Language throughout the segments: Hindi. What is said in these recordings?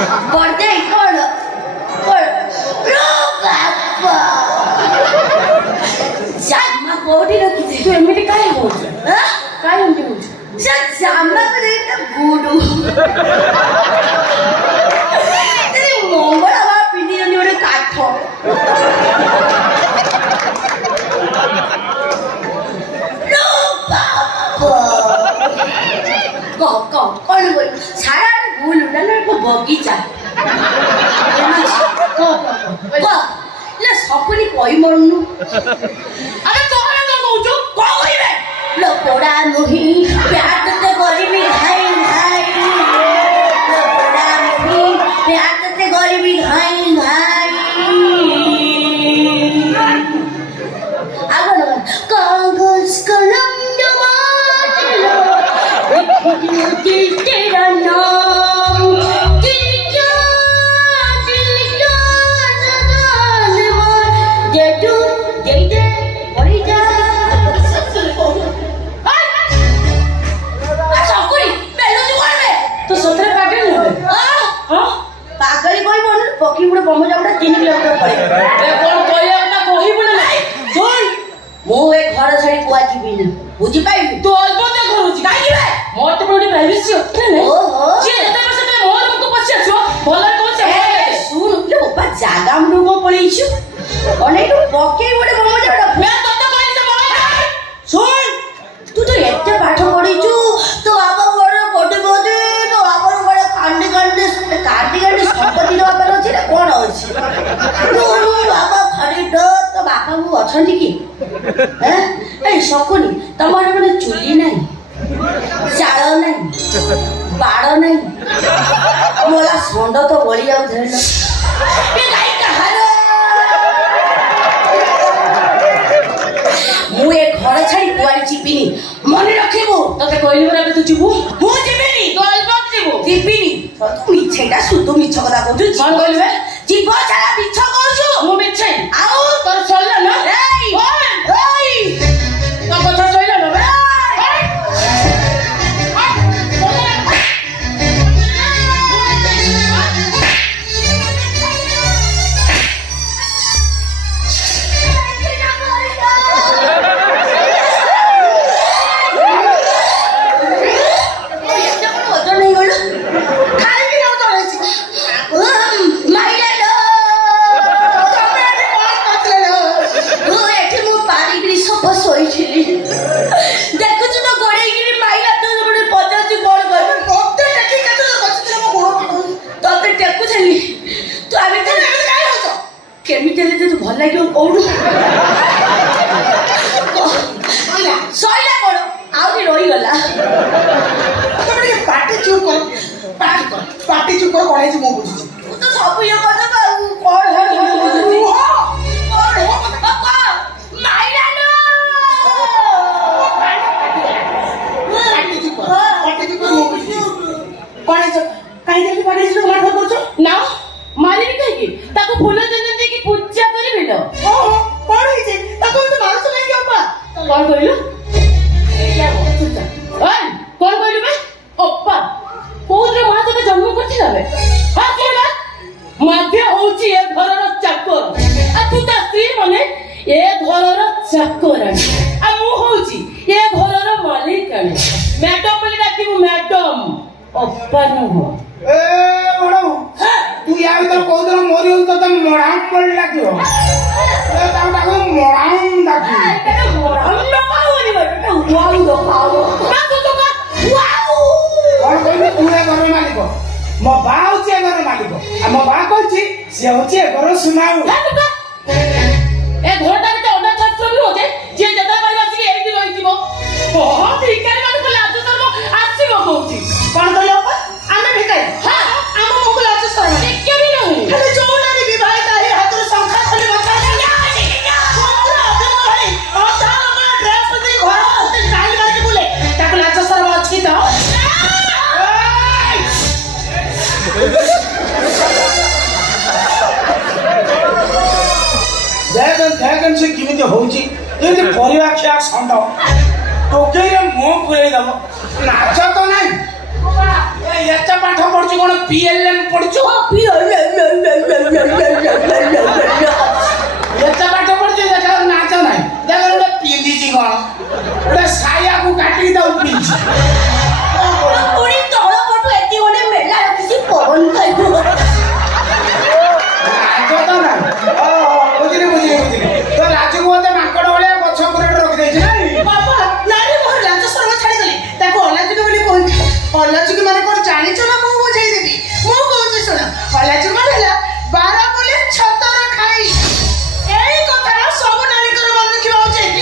बर्थडे कौन जामा कोडी रखी तू एमटी काय बोल काय एमटी बोल जामा करे गुडू तेरे मंगल आवा पिंडी ने ओरे काठ नो बाबा कौन बोल सारा भूल उड़ाने को बगीचा ले सपनी कोई मरनु अरे कोहरा को कहू कहइबे लो पोड़ा नही प्यार ते गरीबी हाय हाय लो पोड़ा नही प्यार ते गरीबी हाय हाय आगो कागज कलम जमालो दिल तेरा नाम पकी बुढ़े बम जाबड़ा 3 किलोमीटर पड़े ए कोन कोइयाटा कहि बुले नाही सुन मो ए घर छाडी कुआ जीबी न बुझी पाई तो अल्प ते करूची काई जीबे मोर तो बड़ी प्राइवेसी होते ने ओहो जे जते बसे ते मोर को पछे छो भला तो से सुन ले बाबा जागा हम को पळीछु अने तो पकी बुढ़े बम जाबड़ा मैं तो कहि से बम सुन तू तो एते पाठ पढीछु तो बाबा बड़ कोटे कोटे तो बाबा बड़ कांडी कांडी संपत्ति बाबा अछि ना कोन अछि तो बाबा खड़ी तो बापा को अछंती की हैं ए सकुनी तमर कोन चुली नाही चाळ नाही बाड़ नाही मोला सोंड तो बळी जाउ धरल ए गाई कहारो मु ए घर छाडी कुआरी चिपिनी मने रखिबो तते कहली बरा तू जिबू मु जिबिनी तो अलबत जिबू जिबिनी तू मिछेटा सुतो मिछ कथा कहू कोन कहलिबे जीव सारा मिछ कहू मु मिछे आउ तोर चलला न एई ओई तो कथा चलला न बे ଭଲ ଲାଗିବ କୋଉଠୁ ସଇଲା କଣ ଆହୁରି ରହିଗଲା ତମେ ଟିକେ ପାଟି ଚୁପ କର ପାଟି ଚୁପ କର କଣ ହେଇଛି ମୁଁ ବୁଝୁଛି ତୁ ତ ସବୁ ଇଏ କରିଦେବ ଆଉ କଣ ନା ମାରିବି କାହିଁକି ତାକୁ ଫୁଲ ଚନ୍ଦନ ଦେଇକି ପୂଜା କରିବି ଲ ଓହୋ କଣ ହେଇଛି ତାକୁ ଏମିତି ମାରୁଛ କାହିଁକି ଅପା କଣ କହିଲୁ କଣ କହିଲୁ ବେ ଅପା କୋଉଥିରେ ମା ତତେ ଜନ୍ମ କରିଥିଲା ବେ ମଧ୍ୟ ହଉଛି ଏ ଘରର ଚାକର ଆଉ ତୁ ତା ସ୍ତ୍ରୀ ମାନେ ଏ ଘରର ଚାକରାଣୀ ଆଉ ମୁଁ ହଉଛି ଏ ଘରର ମାଲିକାଣୀ ମ୍ୟାଡମ ବୋଲି ଡାକିବୁ ମ୍ୟାଡମ ଅପା ନୁହଁ ଏ ବଡ तू या भीतर कोई दिन मोरी हो तो मड़ाम पड़ लगियो ए ताऊ मड़ाम दाकी मड़ाम ना होनी बेटा वाऊ दो खाओ ना तो वाऊ और कोई तू ए घर मालिक मो बा होची ए घर मालिक आ मो बा कहची से होची ए घर सुनाऊ ए घरटा के ओडा छात्र भी होते जे जदा बारी बसी एठी रहि जीवो बहुत भिखारी मान को लाज शर्म आसीबो कहूची कोन कहलो आमे भिखारी हां आम मो को लाज शर्म के भी नहीं खाली जोना रे विवाहित आहे हातर संख्या खाली बता ना पुत्र अधन भाई और चाल अपना ड्रेस में घर होते स्टाइल मार के बोले ताको लाज शर्म अछि तो देखन से किमिति होउची एते परिवा खिया संड टोकेरे मुंह पुरै दबो नाच तो नाही ए एते पाठ पढ ହଉଛି କଣ PLM ପଢୁଛୁ? ଏତେ ପାଠ ପଢୁଛୁ ଦେଖା ନାଚ ନାହିଁ। ଦେଖ ଗୋଟେ ପିନ୍ଧିଛି କଣ ଗୋଟେ ସାୟାକୁ କାଟିକି ତାକୁ ପିନ୍ଧିଛି। ପୁଣି ତଳ ପଟୁ ଏଠି ଗୋଟେ ମେଲା ରଖିଛି ପବନ ଖାଇବ। ନାଚ ତ ନାହିଁ। ବୁଝିଲି ବୁଝିଲି ବୁଝିଲି। ତ ରାଜୁକୁ ମତେ ମାଙ୍କଡ ଭଳିଆ ଗଛ ଉପରେ ରଖିଦେଇଛି ନାଇଁ? ବାବା ନାରୀ ମୋର ଲାଜ ଶରମ ଛାଡ଼ିଦେଲି ତାକୁ ଅଲାଜୁକ ବୋଲି କହୁଛି। ଅଲାଜୁକ ମାନେ କଣ ଜାଣିଛ ନା ମୁଁ ବୁଝେଇଦେବି। ମୁଁ କହୁଛି ଶୁଣ ଅଲାଜୁକ ମାନେ ହେଲା ବାର ବୋଲି ଛତର ଖାଇ। ଏଇ କଥାଟା ସବୁ ନାରୀଙ୍କର ମନେ ରଖିବା ଉଚିତ।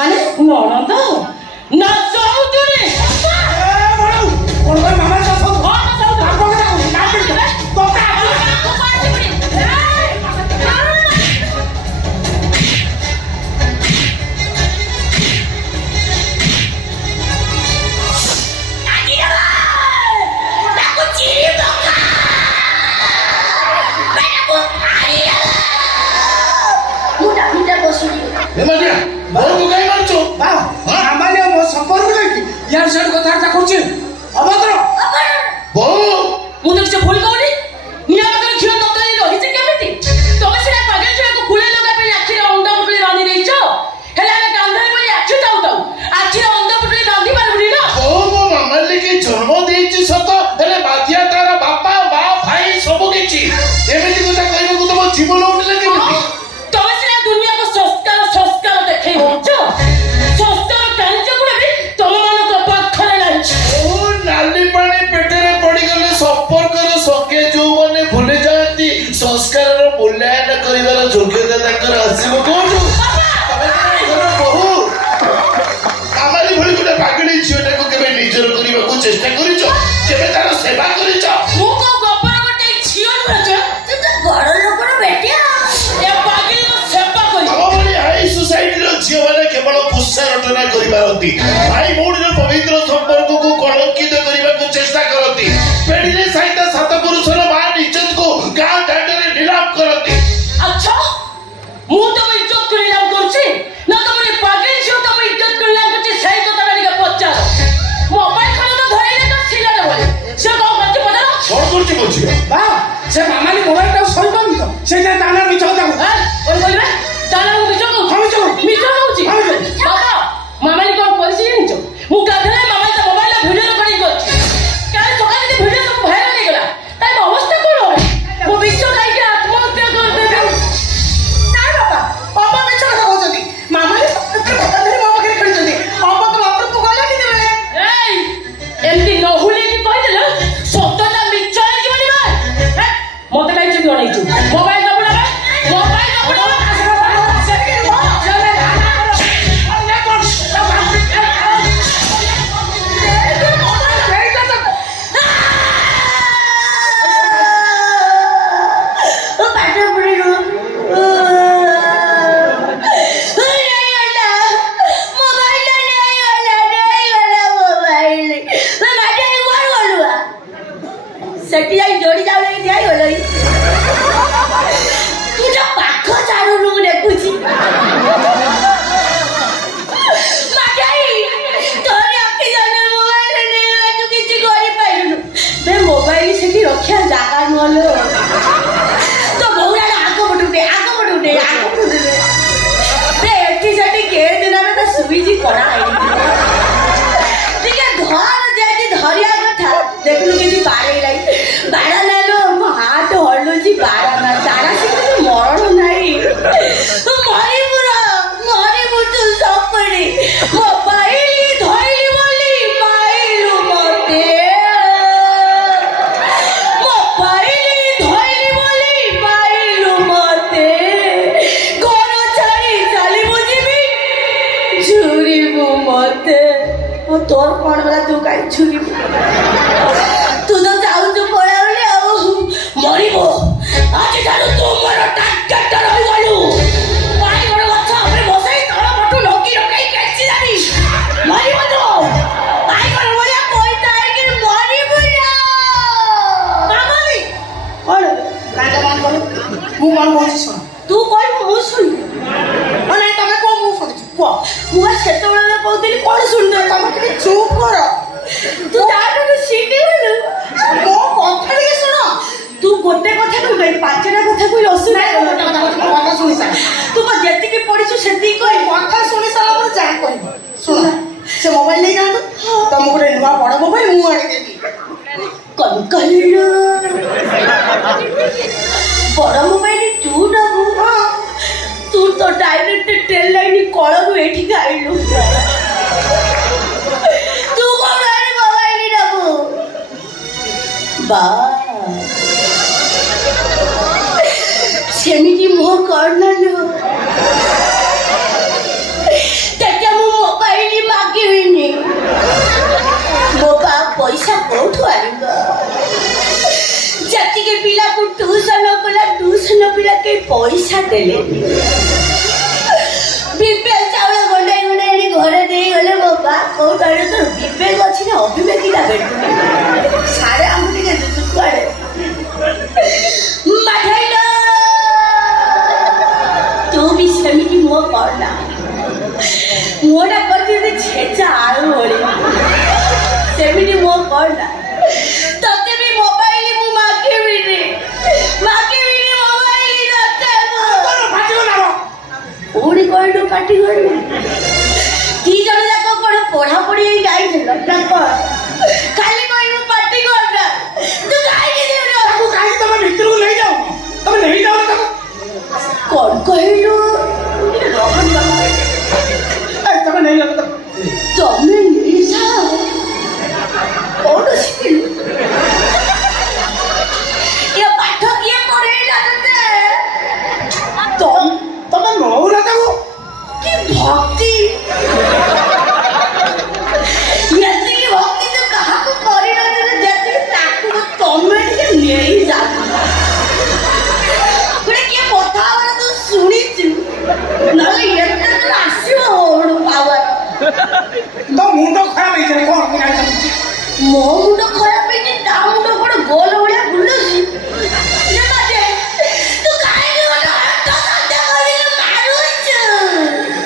মানে ননদ না চৌধুরী মামা সব ଏମାଟିଆ ବୋଉକୁ କାଇଁ ମାରୁଛୁ? আমাদের ମୋ ସମ୍ପର୍କ ନାହିଁ ইয়ার ସାথে କଥାବାର୍ତ୍ତା କରୁଛି ଅଭଦ୍ର ବୋଉ ମୁଁ ତ କିଛି ଭୁଲ କହୁନି ନିଆଁ ପାଖରେ ଝିଅ ତରକାରୀ ରହିଛି କେମିତି ତମେ ସିନା ପାଗଳ ଝିଅକୁ କୁଳେ ଲଗା ପାଇଁ ଆଖିରେ ଅଣ୍ଡା ପୁଟୁଳି ବାନ୍ଧି ଦେଇଛ ହେଲେ ଆମେ ଗାନ୍ଧାରୀ ପାଇଁ ଆଖି ଯାଉ ତାଉ ଆଖିରେ ଅଣ୍ଡା ପୁଟୁଳି ବାନ୍ଧି ପାରିବୁନି ନା ବୋଉ ମୋ ମାମାଲିକି ଜନ୍ମ ଦେଇଛି ସତ ହେଲେ ବାଧିଆ ତାର ବାପା ମା ଭାଇ ସବୁ କିଛି ଏମିତି କଥା କହିବାକୁ ତମ ଜୀବନ ଉଠିଲେ କେମିତି? ତମେ ସିନା ଦୁନିଆକୁ ସଂସ୍କାର ଦେଖେଇ ହଉଛ ସଂସ୍କାର କାର୍ଯ୍ୟଗୁଡ଼ା ବି ତମମାନଙ୍କ ପାଖରେ ନାହିଁ ବୋଉ ନାଲି ପାଣି ପେଟରେ ପଡିଗଲେ ସମ୍ପର୍କର ସଙ୍ଗେ ଯୋଉମାନେ ଭୁଲି ଯାଆନ୍ତି ସଂସ୍କାରର ମୂଲ୍ୟାୟନ କରିବାର ଯୋଗ୍ୟତା ତାଙ୍କର ଆସିବ କୋଉଠୁ? ତମେ କଣ ଘର ବୋହୂ ଆମରି ଭଳି ଗୋଟେ ପାଗଳି ଝିଅଟାକୁ କେବେ ନିଜର କରିବାକୁ ଚେଷ୍ଟା କରିଛ? କେବେ ତାର ସେବା କରିଛ? ମୁଁ କଣ ଗୋବର ଗୋଟେ ଝିଅ ନୁହେଁ ତୁ ତ ବଡ ଲୋକର ବେଟିଆ ଏ ପାଗଳିର ସେବା କରି ଆମ ଭଳି ହାଇ ସୋସାଇଟିର ଝିଅମାନେ କେବଳ ପୁଷା ରଟନା କରିପାରନ୍ତି ଭାଇ ଭଉଣୀର ପବିତ୍ର ସମ୍ପର୍କକୁ କଳଙ୍କିତ କରିବାକୁ ଚେଷ୍ଟା କରନ୍ତି ପେଢିରେ ସାଇତା ସାତ ପୁରୁଷର ମା ଇଜ୍ଜତକୁ ଗାଁ ଦାଣ୍ଡରେ ନିଲାମ କରନ୍ତି। ଆଚ୍ଛା ମୁଁ ତମ ଇଜ୍ଜତ ନିଲାମ କରୁଛି ନା ତମର ଏ ପାଗଳି ଝିଅ ତମ ଇଜ୍ଜତ ନିଲାମ କରୁଛି ସେଇ କଥାଟା ଟିକେ ପଚାର ମୋବାଇଲ ଖଣ୍ଡ ତ ଧରିଲେ ତ ଥିଲାଟା ବୋଲି ସେ କଣ କରୁଛି ପଚାର କଣ କରୁଛି ମୋ ଝିଅ? ବା ସେ ମାମାଲି ମୋବାଇଲଟାକୁ ସହିପାରୁନି ତ ସେଇଟା ତା ନାଁ ମିଛ କଥା କଣ କହିବେ ତାହେଲେ ମୁଁ ମିଛ କହୁଛି ମିଛ କହୁଛି ବାବା ମାମାଲି କଣ କରିଛି ଜାଣିଛ ମୁଁ ଗାଧରେ ମାମାଲି ତା ମୋବାଇଲ ଭିଡିଓ ରେକର୍ଡିଂ କରିଛି କାଲି ସକାଳେ ଯଦି ଭିଡିଓ ସବୁ ଭାଇରାଲ ହେଇଗଲା ତାର ଅବସ୍ଥା କଣ ହବ ମୁଁ ବିଷ ଖାଇକି ଆତ୍ମହତ୍ୟା କରିଦେବି ନାଇଁ ବାପା ଅପା ମିଛ କଥା କହୁଛନ୍ତି ମାମାଲି ସତରେ କଥା ଧରି ମୋ ପାଖରେ ଖେଳିଛନ୍ତି ଅପାକୁ ବାପରକୁ ଗଲା କେତେବେଳେ ଏଇ ଏମିତି ନହୁଲେଇକି କହିଦେଲେ ସତଟା ମିଛ ହେଇଯିବନି ଭାଇ ମତେ କାହିଁ ଚୁଟି ଅନେଇଛୁ ମୋବାଇଲ ଦବୁ ନା ମୋବାଇଲ ଦବୁ ନା ସେଠି ଯାଇ ଯୋଡି ଯାଉ ଲାଗି ଦିଆ ହେଇଗଲ ତୁ ଯୋଉ ପାଖ ଚାରୁରୁ ମୁଁ ଦେଖୁଛି ମୋବାଇଲ ସେଠି ରଖିବା ଜାଗା ନୁହଁଲୋ ତ ବହୁରାଣ ଆଗ ପଟୁ ଉଠେ ଏଠି ସେଠି କେ ଦିନରେ ତ ସୁଇଚି କଣା ହେଇନି ଟିକେ ଧର ଯାଇକି ଧରିବା କଥା ଦେଖୁନୁ କିଛି ବାଡ଼େଇ ନାହିଁ ବାଡ଼ ନାଲୋ ମୋ ହାତ ହଲୁଛି ବାଡ଼ ନା ତାରା ସେ କିଛି ମରଣ ନାହିଁ ମରିବୁ ତୁ ସପରି ମୋବାଇଲ ଧଇଲି ବୋଲି ପାଇଲୁ ମତେ ମୋବାଇଲ ଧଇଲି ବୋଲି ପାଇଲୁ ମତେ ଘର ଛାଡ଼ି ଚାଲିବୁ ଯିବି ଝୁରିବୁ ମତେ ତୋର କଣ ହେଲା ତୁ କାହିଁ ଝୁରିବୁ ତୁ ତ ଯାଉଛୁ ପଳାଉଲି ଆଉ ମରିବୁ ଆଜିଠାରୁ ତୁ ମୋର ଟାର୍ଗେଟ ରହିଗଲୁ ବାଇଗଣ ଗଛ ଉପରେ ବସେଇ ତଳ ପଟୁ ନକି ରଖେଇ କେଚି ଦାବି ମରିବୁ ତୁ ବାଇଗଣ ଭଳିଆ ପଇତା ହେଇକି ମରିବୁ ନା ମାମାଲି କଣ କାଣ୍ଡ ବନ୍ଦ କର ମୁଁ କଣ କହୁଛି ଶୁଣ ତୁ କହିବୁ ମୁଁ ଶୁଣିବି ନାଇଁ ତମେ କହ ମୁଁ ଶୁଣୁଛି କୁହ ମୁଁ ସେତେବେଳେ କହୁଥିଲି କଣ ଶୁଣିଦେବି ତମେ ଟିକେ ଚୁପ୍ କର ତୁ ତାଠୁ ଶିଖିଗଲୁ ମୋ କଥା ଟିକେ ଶୁଣ ତୁ ଗୋଟେ କଥା କହିବୁ ପାଞ୍ଚଟା କଥା କହି ଅସୁବିଧା କଥା ଶୁଣି ସାର ତୁ କଣ ଯେତିକି ପଢିଛୁ ସେତିକି କହିବୁ କଥା ଶୁଣି ସାରିଲା ପରେ ଯାହା କହିବ ଶୁଣ ସେ ମୋବାଇଲ ନେଇ ଯାଆନ୍ତୁ ତମକୁ ଗୋଟେ ନୂଆ ବଡ ମୋବାଇଲ ମୁଁ ଆଣିଦେବି କଣ କହିଲୁ ବଡ ମୋବାଇଲ ତୁ ନବୁ ତୁ ତ ଡାଇରେକ୍ଟ ଟ୍ରେନ୍ ଲାଇନ୍ କଳରୁ ଏଠିକି ଆଇଲୁ ତୁ କଣ ମୋବାଇଲ ନବୁ ବା ସେମିତି ମୁହଁ କରନାଲୁ पैसा कोठू आनिब जतिके पिला को ट्यूशन कला ट्यूशन पिला के पैसा देले विवेक चावल गंडे गंडे एनी घरे दे गले बाबा कोठ आरे तो विवेक अछि ना अभिवेक ना बेटू सारे आमुली के दुख कुआड़े माठाइलो तू भी सेमिति मो करना मोड़ा करके दे छेचा आलू होली सेमिति मो करना तते भी मोबाइल मु माके बिनी मोबाइल नते मो करो फाटिलो ना ओडी कोइडू पाटी गडी ती जण जाक कोन पढा पढी गाई छल ताको खाली कोइ मु पाटी करना तू गाई के देउ ताको काई तमे भितर को ले जाओ तमे नहीं जाओ ताको कोन कहिलु रोहन बाबा ए तमे नहीं जाओ तमे निसा ओडो सिकिल ये पाठ किए पढेला तते तमे नौरा ताको की भक्ति यदि की भक्ति तो कहा को करी न जति ताकू तमे के नेई जा पुरे के कथा वाला तो सुनी छु नले एते तो आसीओ ओडो पावर तो मुंडो खराब है कोन मुंडा मो मुंडो खराब है कि ता मुंडो कोन गोल ओळ्या बुल्लुची रे बाजे तू काय गोला तो सत्य करी मारुच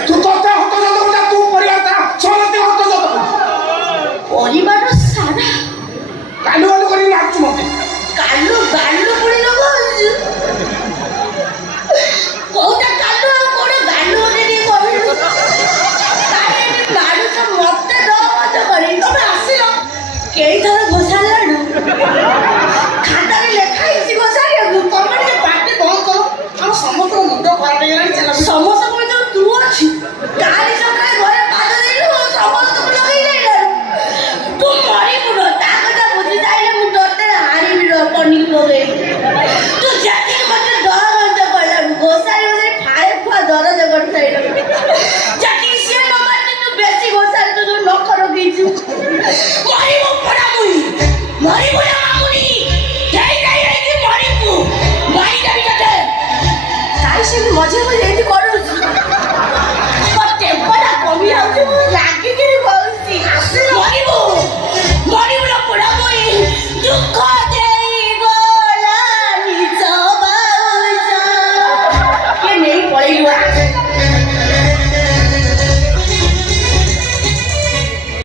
तू तो ता होतो जो तू परिवार ता समते होतो जो परिवार सारा कालू वालू करी नाचू मते कालू गालू पुणी लगोच कोटा कालू और कोन गालू रे कहिलु काहे मारू तो मते दो मत करी तमे आसिलो केई थर घोसालाडू खाता रे लेखा इसी घोसारिया तमे के पार्टी बंद करो हम समस्त मुंडो खराब है गेलानी चला समस्त कोई तो तू अछि काली सकाळे घरे पाद देलु समस्त को लगई जाइला तू मरी मुडो ताकता बुझी जाइले मु डरते हारी बिरो पनिक लगे तू जाति के मत डर मत पड़ला गोसारी में फाए फा डर जगत थाइला जाति से न मारते तू बेसी गोसारी तो न करो गीजू मरी मु पड़ा मुई मरी मुई